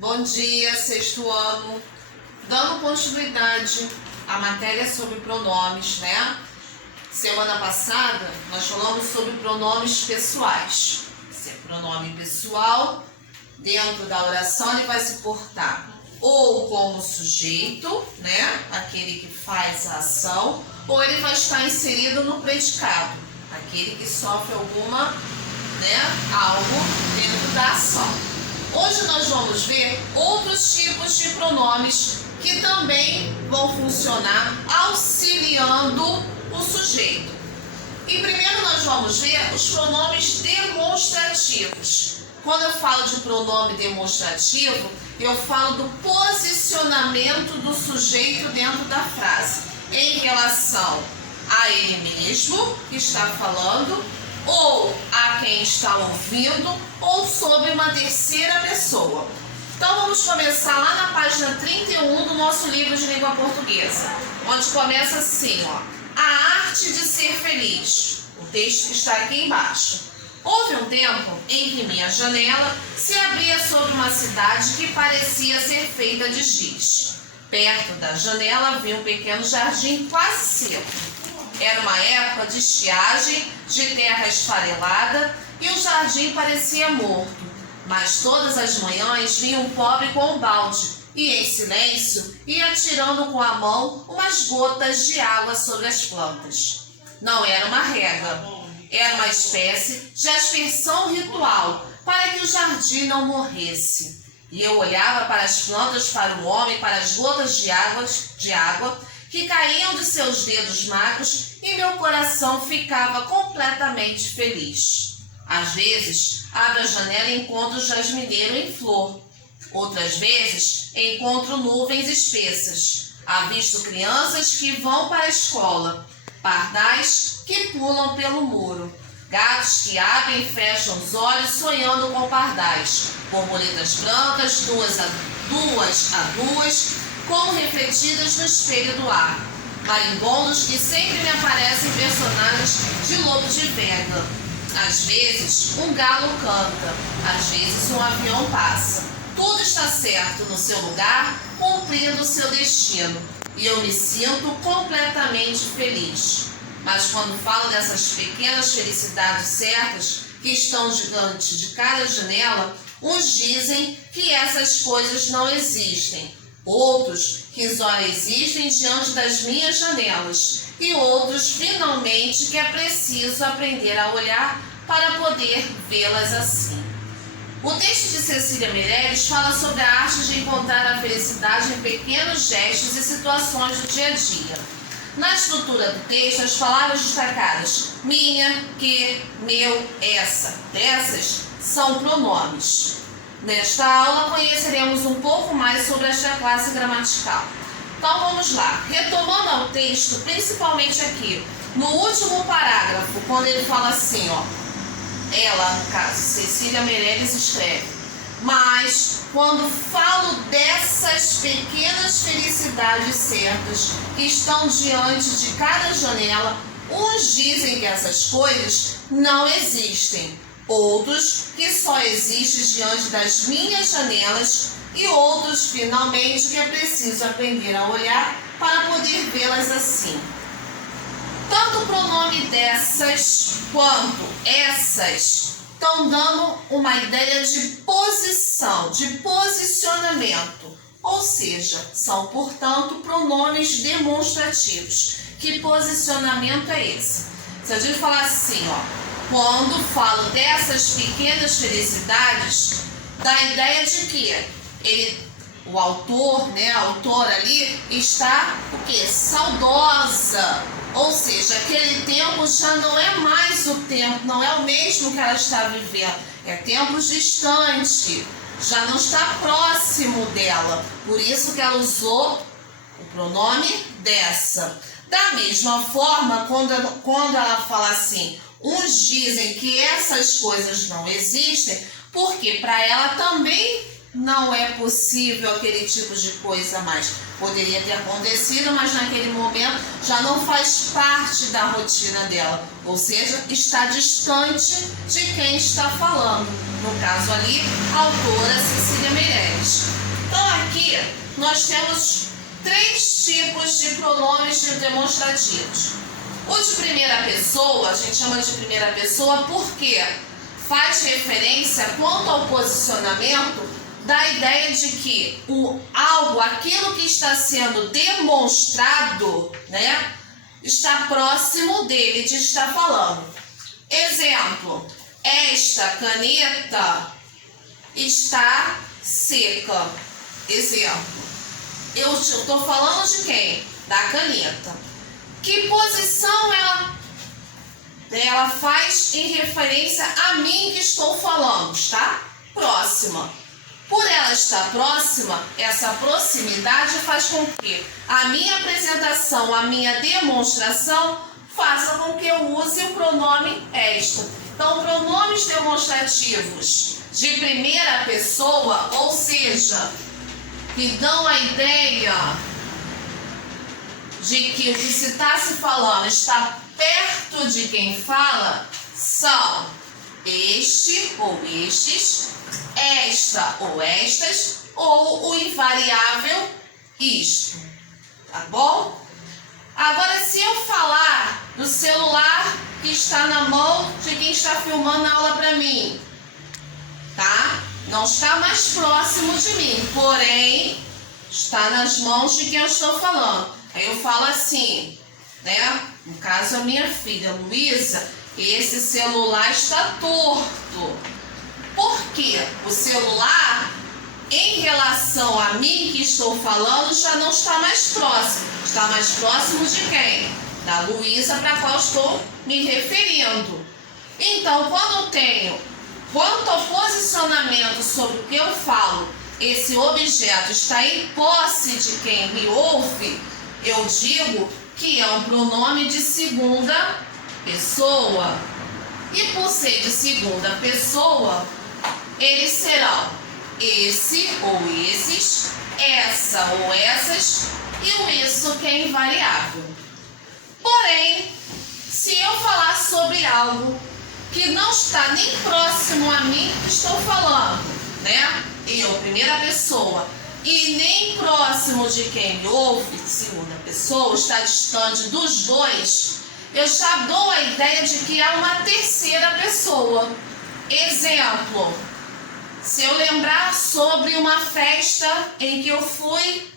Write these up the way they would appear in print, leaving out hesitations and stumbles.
Bom dia, sexto ano. Dando continuidade à matéria sobre pronomes, né? Semana passada nós falamos sobre pronomes pessoais. Se é pronome pessoal, dentro da oração ele vai se portar ou como sujeito, né? Aquele que faz a ação, ou ele vai estar inserido no predicado, aquele que sofre alguma, algo dentro da ação. Hoje nós vamos ver outros tipos de pronomes que também vão funcionar auxiliando o sujeito. E primeiro nós vamos ver os pronomes demonstrativos. Quando eu falo de pronome demonstrativo, eu falo do posicionamento do sujeito dentro da frase, em relação a ele mesmo, que está falando, ou a quem está ouvindo, ou sobre uma terceira pessoa. Então vamos começar lá na página 31 do nosso livro de língua portuguesa, onde começa assim, a arte de ser feliz. O texto que está aqui embaixo. Houve um tempo em que minha janela se abria sobre uma cidade que parecia ser feita de giz. Perto da janela havia um pequeno jardim quase seco. Era uma época de estiagem, de terra esfarelada, e o jardim parecia morto. Mas todas as manhãs vinha um pobre com um balde e, em silêncio, ia tirando com a mão umas gotas de água sobre as plantas. Não era uma rega. Era uma espécie de aspersão ritual para que o jardim não morresse. E eu olhava para as plantas, para o homem, para as gotas de água que caíam de seus dedos magros, e meu coração ficava completamente feliz. Às vezes, abro a janela e encontro o jasmineiro em flor. Outras vezes, encontro nuvens espessas. Avisto crianças que vão para a escola, pardais que pulam pelo muro, gatos que abrem e fecham os olhos sonhando com pardais, borboletas brancas, duas a duas, como refletidas no espelho do ar, marimbondos que sempre me aparecem personagens de lobo de vega. Às vezes um galo canta, às vezes um avião passa. Tudo está certo no seu lugar, cumprindo o seu destino, e eu me sinto completamente feliz. Mas quando falo dessas pequenas felicidades certas que estão diante de cada janela, uns dizem que essas coisas não existem, outros que só existem diante das minhas janelas, e outros finalmente que é preciso aprender a olhar para poder vê-las assim. O texto de Cecília Meirelles fala sobre a arte de encontrar a felicidade em pequenos gestos e situações do dia a dia. Na estrutura do texto, as palavras destacadas minha, que, meu, essa, dessas são pronomes. Nesta aula, conheceremos um pouco mais sobre esta classe gramatical. Então vamos lá, retomando ao texto, principalmente aqui, no último parágrafo, quando ele fala assim, ela, no caso, Cecília Meirelles escreve: mas quando falo dessas pequenas felicidades certas que estão diante de cada janela, uns dizem que essas coisas não existem, outros que só existem diante das minhas janelas, e outros, finalmente, que é preciso aprender a olhar para poder vê-las assim. Tanto o pronome dessas quanto essas estão dando uma ideia de posição, de posicionamento. Ou seja, são, portanto, pronomes demonstrativos. Que posicionamento é esse? Se a gente falar assim, quando falo dessas pequenas felicidades, dá a ideia de que o autor, a autora ali, está o quê? Saudosa. Ou seja, aquele tempo já não é mais o tempo, não é o mesmo que ela está vivendo. É tempo distante, já não está próximo dela. Por isso que ela usou o pronome dessa. Da mesma forma, quando ela fala assim, uns dizem que essas coisas não existem, porque para ela também não é possível aquele tipo de coisa mais. Poderia ter acontecido, mas naquele momento já não faz parte da rotina dela. Ou seja, está distante de quem está falando. No caso ali, a autora Cecília Meirelles. nós temos 3 tipos de pronomes demonstrativos. O de primeira pessoa, a gente chama de primeira pessoa porque faz referência quanto ao posicionamento da ideia de que aquilo que está sendo demonstrado, né, está próximo dele de estar falando. Exemplo, esta caneta está seca. Exemplo, eu estou falando de quem? Da caneta. Que posição ela faz em referência a mim que estou falando, está? Próxima. Por ela estar próxima, essa proximidade faz com que a minha apresentação, a minha demonstração, faça com que eu use o pronome esta. Então, pronomes demonstrativos de primeira pessoa, ou seja, que dão a ideia de que o que se está se falando está perto de quem fala, são este ou estes, esta ou estas, ou o invariável isto, tá bom? Agora, se eu falar do celular que está na mão de quem está filmando a aula para mim, tá? Não está mais próximo de mim, porém, está nas mãos de quem eu estou falando. Aí eu falo assim, né? No caso, a minha filha, Luísa, esse celular está torto. Por quê? O celular, em relação a mim que estou falando, já não está mais próximo. Está mais próximo de quem? Da Luísa, para a qual estou me referindo. Então, quando eu tenho, quanto ao posicionamento sobre o que eu falo, esse objeto está em posse de quem me ouve, eu digo que é um pronome de segunda pessoa. E por ser de segunda pessoa, eles serão esse ou esses, essa ou essas e o isso que é invariável. Porém, se eu falar sobre algo que não está nem próximo a mim que estou falando, né? Eu, primeira pessoa, e nem próximo de quem me ouve, segunda pessoa, está distante dos dois, eu já dou a ideia de que há uma terceira pessoa. Exemplo, se eu lembrar sobre uma festa em que eu fui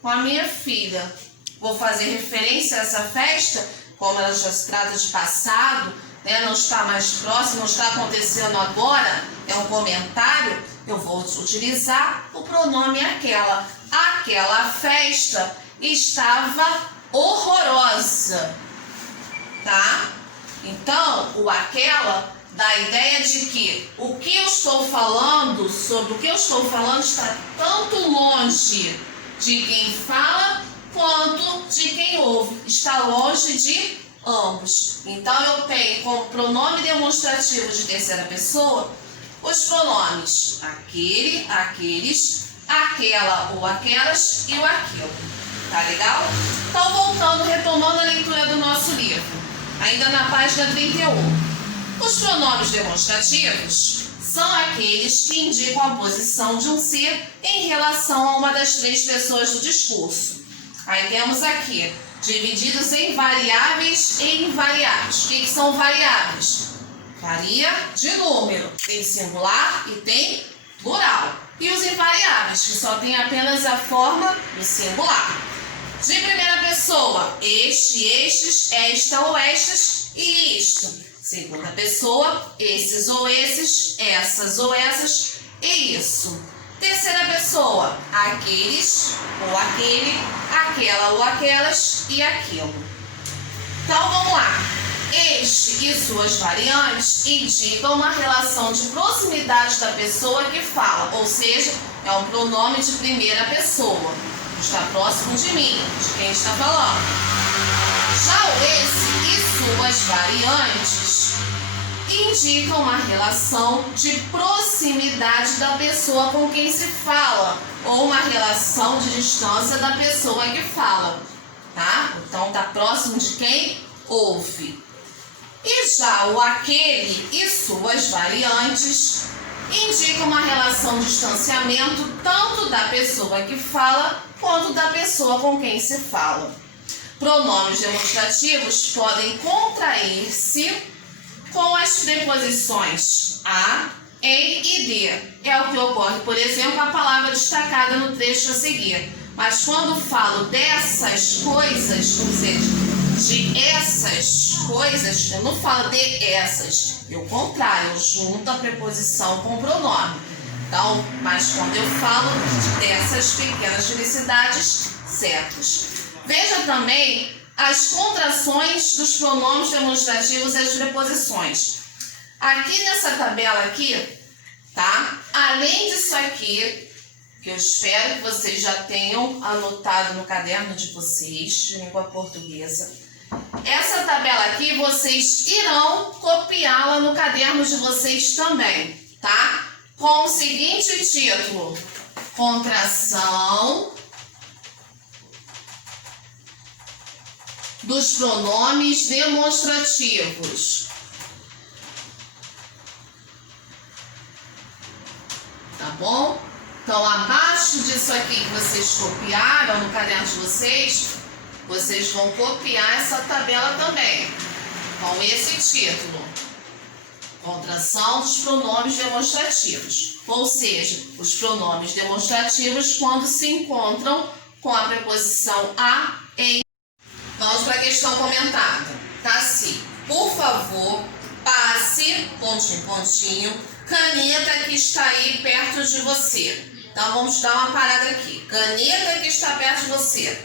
com a minha filha, vou fazer referência a essa festa, como ela já se trata de passado, né, não está mais próximo, não está acontecendo agora, é um comentário, eu vou utilizar o pronome aquela. Aquela festa estava horrorosa, tá? Então, o aquela dá a ideia de que o que eu estou falando, sobre o que eu estou falando, está tanto longe de quem fala quanto de quem ouve. Está longe de ambos. Então, eu tenho como pronome demonstrativo de terceira pessoa os pronomes aquele, aqueles, aquela ou aquelas e o aquilo. Tá legal? Então, voltando, retomando a leitura do nosso livro, ainda na página 31. Os pronomes demonstrativos são aqueles que indicam a posição de um ser em relação a uma das 3 pessoas do discurso. Aí temos aqui, divididos em variáveis e invariáveis. O que são variáveis? Varia de número. Tem singular e tem plural. E os invariáveis, que só tem apenas a forma do singular. De primeira pessoa, este, estes, esta ou estas e isto. Segunda pessoa, esses ou esses, essas ou essas e isso. Terceira pessoa, aqueles ou aquele, aquela ou aquelas e aquilo. Então vamos lá. Este e suas variantes indicam uma relação de proximidade da pessoa que fala, ou seja, é um pronome de primeira pessoa. Está próximo de mim, de quem está falando. Já o esse e suas variantes indicam uma relação de proximidade da pessoa com quem se fala, ou uma relação de distância da pessoa que fala, tá? Então, está próximo de quem ouve. E já o aquele e suas variantes indica uma relação de distanciamento tanto da pessoa que fala quanto da pessoa com quem se fala. Pronomes demonstrativos podem contrair-se com as preposições a, em e de. É o que ocorre, por exemplo, a palavra destacada no trecho a seguir. Mas quando falo dessas coisas, ou seja, de essas coisas, eu não falo de essas. Eu contrário, eu junto a preposição com o pronome. Então, mas quando eu falo dessas pequenas felicidades, certos. Veja também as contrações dos pronomes demonstrativos e as preposições. Aqui nessa tabela aqui, tá? Além disso aqui, que eu espero que vocês já tenham anotado no caderno de vocês, de língua portuguesa. Essa tabela aqui, vocês irão copiá-la no caderno de vocês também, tá? Com o seguinte título: Contração dos pronomes demonstrativos. Tá bom? Então, abaixo disso aqui que vocês copiaram no caderno de vocês, vocês vão copiar essa tabela também, com esse título: Contração dos pronomes demonstrativos. Ou seja, os pronomes demonstrativos quando se encontram com a preposição a, em. Vamos para a questão comentada. Tá assim: por favor, passe, pontinho, pontinho, caneta que está aí perto de você. Então, vamos dar uma parada aqui. Caneta que está perto de você.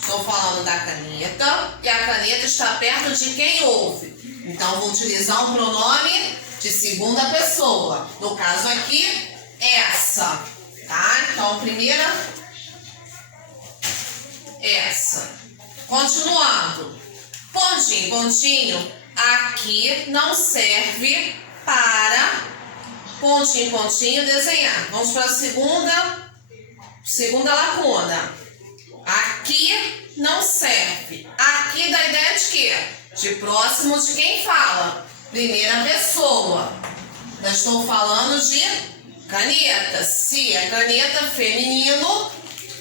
Estou falando da caneta e a caneta está perto de quem ouve. Então, vou utilizar um pronome de segunda pessoa. No caso aqui, essa. Tá? Então, primeira, essa. Continuando. Pontinho, pontinho. Aqui não serve para... pontinho, pontinho, desenhar. Vamos para a segunda lacuna. Aqui não serve. Aqui dá ideia de quê? De próximo de quem fala. Primeira pessoa. Eu estou falando de caneta. Se é caneta feminino,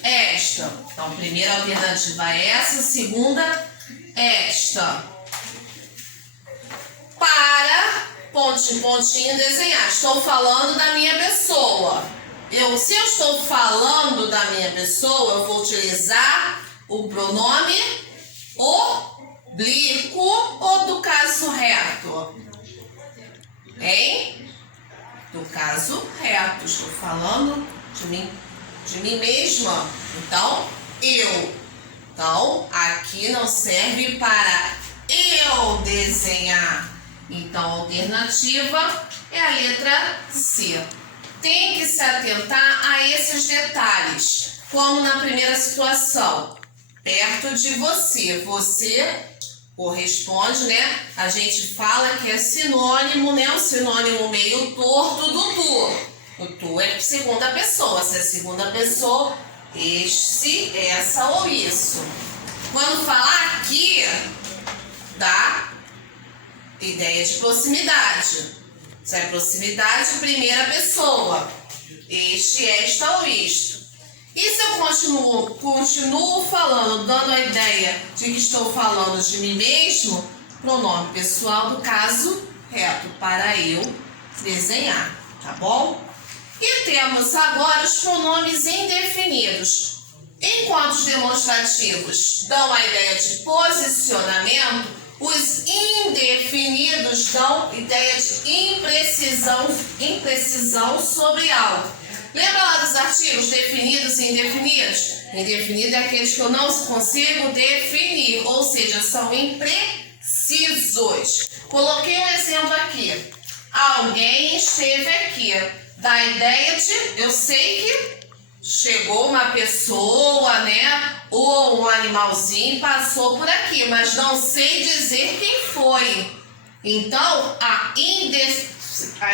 esta. Então, primeira alternativa é essa, segunda, esta. Para... pontinho, pontinho, desenhar. Estou falando da minha pessoa. Se eu estou falando da minha pessoa, eu vou utilizar o pronome oblíquo ou do caso reto? Hein? Do caso reto. Estou falando de mim mesma. Então, eu. Então, aqui não serve para eu desenhar. Então, a alternativa é a letra C. Tem que se atentar a esses detalhes, como na primeira situação, perto de você. Você corresponde, né? A gente fala que é sinônimo, né? Um sinônimo meio torto do tu. O tu é segunda pessoa. Se é segunda pessoa, este, essa ou isso. Quando falar aqui, dá ideia de proximidade. Se é proximidade, primeira pessoa. Este, esta ou isto. E se eu continuo falando, dando a ideia de que estou falando de mim mesmo, pronome pessoal do caso reto, para eu desenhar, tá bom? E temos agora os pronomes indefinidos. Enquanto os demonstrativos dão a ideia de posicionamento, os indefinidos dão ideia de imprecisão sobre algo. Lembra lá dos artigos definidos e indefinidos? Indefinido é aqueles que eu não consigo definir, ou seja, são imprecisos. Coloquei um exemplo aqui. Alguém esteve aqui. Dá ideia de, eu sei que chegou uma pessoa, né? Ou um animalzinho passou por aqui, mas não sei dizer quem foi. Então, a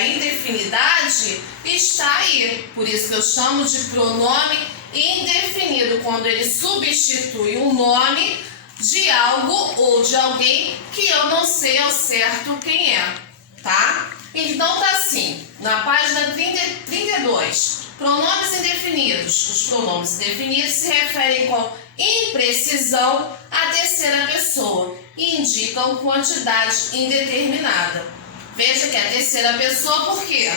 indefinidade está aí. Por isso que eu chamo de pronome indefinido, quando ele substitui um nome de algo ou de alguém que eu não sei ao certo quem é, tá? Então tá assim, na página 32, pronomes indefinidos. Os pronomes indefinidos se referem com imprecisão à terceira pessoa e indicam quantidade indeterminada. Veja que é a terceira pessoa porque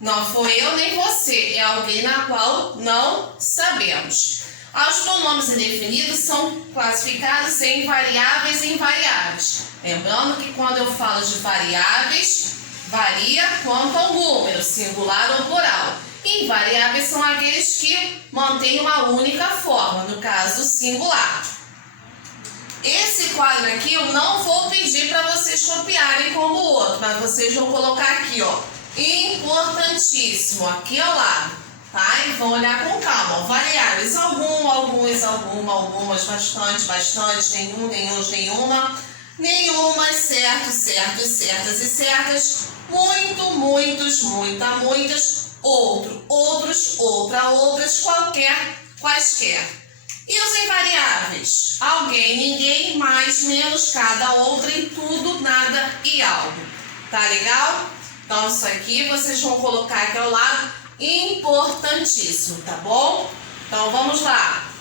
não foi eu nem você, é alguém na qual não sabemos. Os pronomes indefinidos são classificados em variáveis e invariáveis. Lembrando que quando eu falo de variáveis, varia quanto ao número, singular ou plural. Invariáveis são aqueles que mantêm uma única forma, no caso singular. Esse quadro aqui eu não vou pedir para vocês copiarem como o outro, mas vocês vão colocar aqui, ó, importantíssimo, aqui ao lado, tá? E vão olhar com calma, ó, variáveis, algumas, bastante, nenhumas, certos, certas e certas, muitos, muitas, outros, outras, quaisquer. E os invariáveis? Alguém, ninguém, mais, menos, cada, outrem, tudo, nada e algo. Tá legal? Então isso aqui vocês vão colocar aqui ao lado, importantíssimo, tá bom? Então vamos lá.